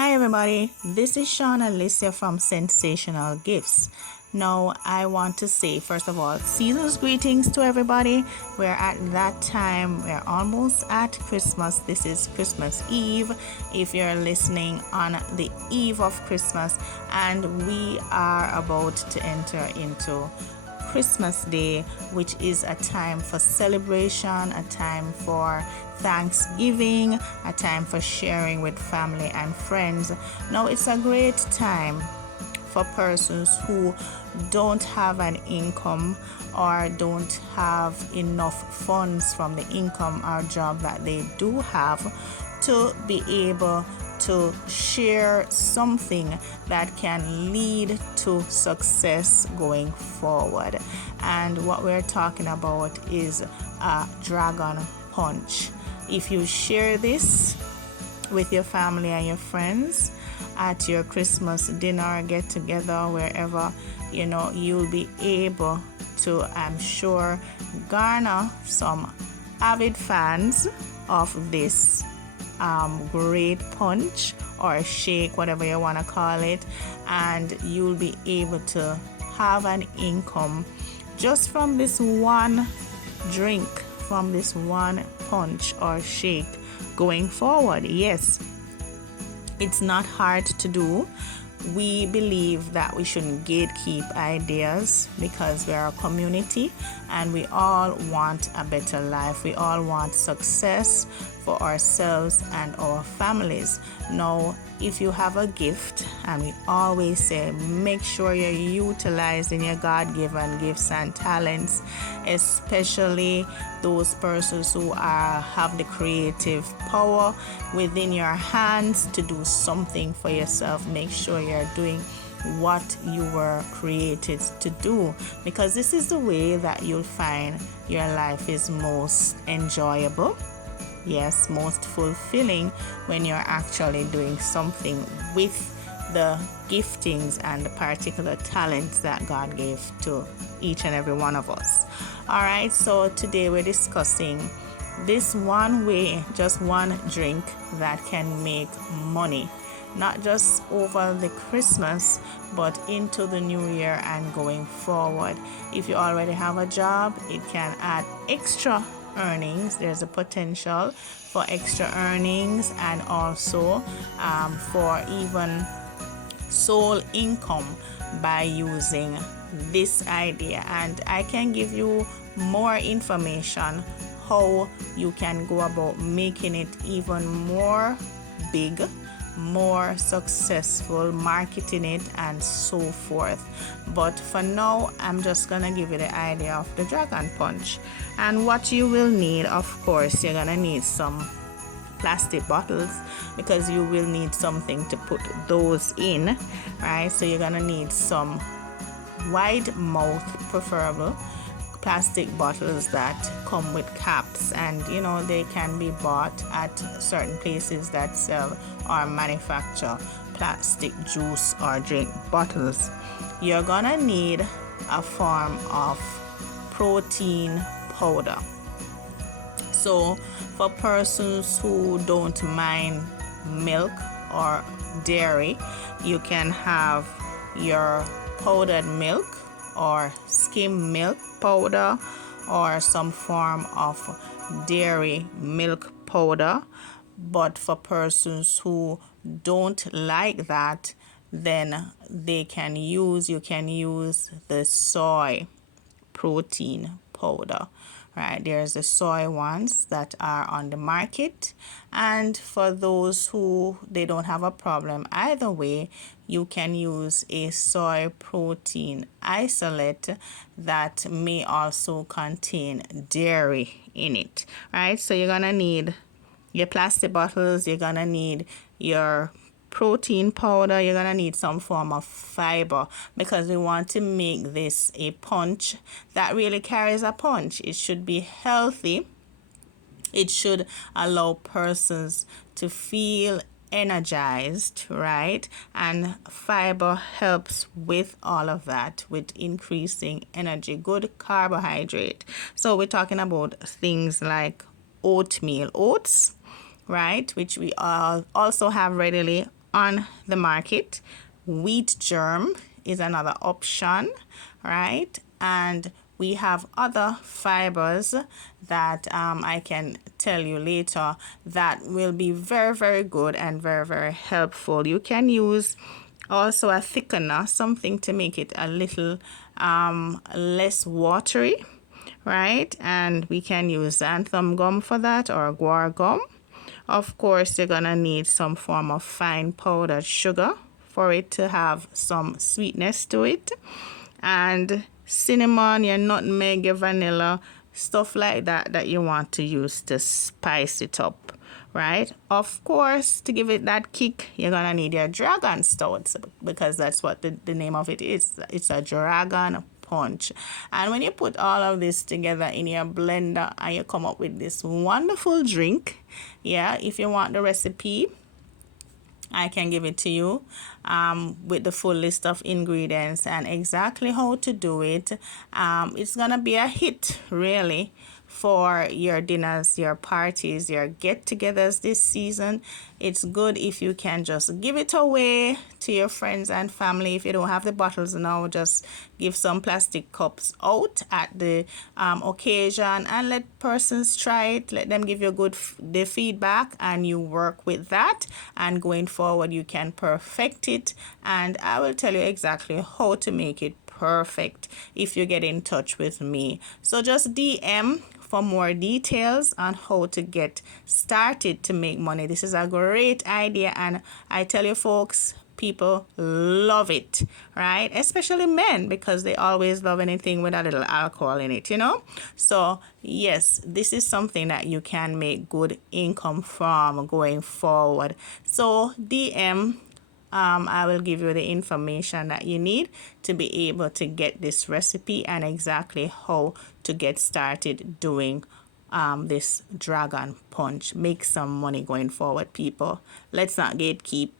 Hi everybody, this is Sean Alicia from Sensational Gifts. Now I want to say first of all, season's greetings to everybody. We're at that time, we're almost at Christmas. This is Christmas Eve if you're listening on the eve of Christmas, and we are about to enter into Christmas Day, which is a time for celebration, a time for Thanksgiving, a time for sharing with family and friends. Now, it's a great time for persons who don't have an income or don't have enough funds from the income or job that they do have to be able to share something that can lead to success going forward. And what we're talking about is a dragon punch. If you share this with your family and your friends at your Christmas dinner, get together, wherever, you'll be able to, I'm sure, garner some avid fans of this great punch or shake, whatever you want to call it, and you'll be able to have an income just from this one drink, from this one punch or shake going forward. Yes, it's not hard to do. We believe that we shouldn't gatekeep ideas because we're a community and we all want a better life. We all want success for ourselves and our families. Now, if you have a gift, and we always say, make sure you're utilizing your God-given gifts and talents, especially those persons who have the creative power within your hands to do something for yourself. Make sure you're doing what you were created to do, because this is the way that you'll find your life is most enjoyable. Yes, most fulfilling when you're actually doing something with the giftings and the particular talents that God gave to each and every one of us. All right, so today we're discussing this one way, just one drink that can make money, not just over the Christmas, but into the new year and going forward. If you already have a job, it can add extra earnings. There's a potential for extra earnings and also for even sole income by using this idea. And I can give you more information how you can go about making it even more big, more successful, marketing it and so forth. But for now, I'm just gonna give you the idea of the dragon punch. And what you will need, of course, you're gonna need some plastic bottles because you will need something to put those in, right? So you're gonna need some wide mouth, preferable plastic bottles that come with caps, and they can be bought at certain places that sell or manufacture plastic juice or drink bottles. You're gonna need a form of protein powder. So for persons who don't mind milk or dairy, you can have your powdered milk or skim milk powder or some form of dairy milk powder. But for persons who don't like that, then you can use the soy protein powder. Right, there's the soy ones that are on the market, and for those who they don't have a problem either way, you can use a soy protein isolate that may also contain dairy in it. Right, so you're gonna need your plastic bottles, you're gonna need your protein powder, you're gonna need some form of fiber because we want to make this a punch that really carries a punch. It should be healthy. It should allow persons to feel energized, right? And fiber helps with all of that, with increasing energy, good carbohydrate. So we're talking about things like oatmeal, oats, right, which we all also have readily on the market. Wheat germ is another option, right? And we have other fibers that I can tell you later that will be very, very good and very, very helpful. You can use also a thickener, something to make it a little less watery, right? And we can use xanthan gum for that, or guar gum. Of course, you're gonna need some form of fine powdered sugar for it to have some sweetness to it, and cinnamon, your nutmeg, your vanilla, stuff like that that you want to use to spice it up, right? Of course, to give it that kick, you're gonna need your dragon stout, because that's what the name of it is. It's a dragon punch. And when you put all of this together in your blender and you come up with this wonderful drink, yeah, if you want the recipe, I can give it to you with the full list of ingredients and exactly how to do it. It's gonna be a hit, really, for your dinners, your parties, your get-togethers this season. It's good if you can just give it away to your friends and family. If you don't have the bottles now, just give some plastic cups out at the occasion and let persons try it. Let them give you the feedback, and you work with that, and going forward you can perfect it, and I will tell you exactly how to make it perfect if you get in touch with me. So just DM for more details on how to get started to make money. This is a great idea, and I tell you folks, people love it, right? Especially men, because they always love anything with a little alcohol in it, you know? So yes, this is something that you can make good income from going forward. So DM, I will give you the information that you need to be able to get this recipe and exactly how to get started doing this dragon punch. Make some money going forward, people. Let's not gatekeep.